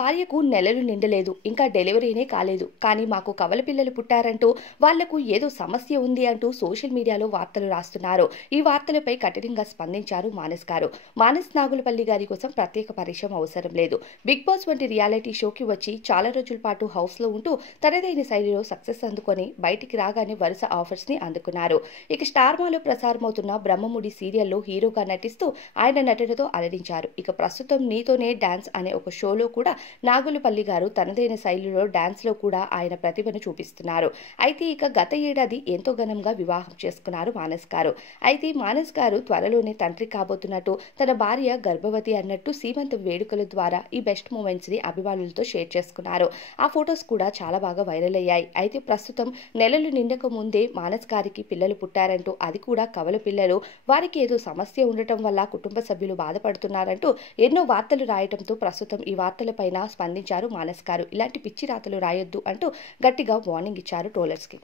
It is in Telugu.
భార్యకు నెలలు నిండలేదు, ఇంకా డెలివరీనే కాలేదు, కానీ మాకు కవల పిల్లలు పుట్టారంటూ వాళ్లకు ఏదో సమస్య ఉంది అంటూ సోషల్ మీడియాలో వార్తలు రాస్తున్నారు. ఈ వార్తలపై కఠినంగా స్పందించారు మానస్ గారు. మానస్ నాగులపల్లి గారి కోసం ప్రత్యేక పరిశ్రమ అవసరం లేదు. బిగ్ బాస్ వంటి రియాలిటీ షోకి వచ్చి చాలా రోజుల పాటు హౌస్ లో ఉంటూ తనదైన శైలిలో సక్సెస్ అందుకొని బయటికి రాగానే వరుస ఆఫర్స్ ని అందుకున్నారు. ఇక స్టార్ మాలో ప్రసారమవుతున్న బ్రహ్మముడి సీరియల్లో హీరోగా నటిస్తూ ఆయన నటనతో అలరించారు. ఇక ప్రస్తుతం నీతోనే డాన్స్ అనే ఒక షోలో కూడా నాగులపల్లి గారు తనదైన శైలిలో డాన్స్ లో కూడా ఆయన ప్రతిభను చూపిస్తున్నారు. అయితే ఇక గత ఏడాది ఎంతో ఘనంగా వివాహం చేసుకున్నారు మానస్ గారు. అయితే మానస్ గారు త్వరలోనే తండ్రి కాబోతున్నట్టు, తన భార్య గర్భవతి అన్నట్టు సీమంత వేడుకల ద్వారా ఈ బెస్ట్ మూమెంట్స్ ని అభిమానులతో షేర్ చేసుకున్నారు. ఆ ఫొటోస్ కూడా చాలా బాగా వైరల్ అయ్యాయి. అయితే ప్రస్తుతం నెలలు నిండక ముందే మానస్ గారికి పిల్లలు పుట్టారంటూ, అది కూడా కవల పిల్లలు. వారికి ఏదో సమస్య ఉండటం వల్ల కుటుంబ సభ్యులు బాధపడుతున్నారంటూ ఎన్నో వార్తలు రాయటంతో ప్రస్తుతం ఈ వార్తలపైన స్పందించారు మానస్ గారు. ఇలాంటి పిచ్చి రాతలు రాయొద్దు అంటూ గట్టిగా వార్నింగ్ ఇచ్చారు ట్రోలర్స్ కి.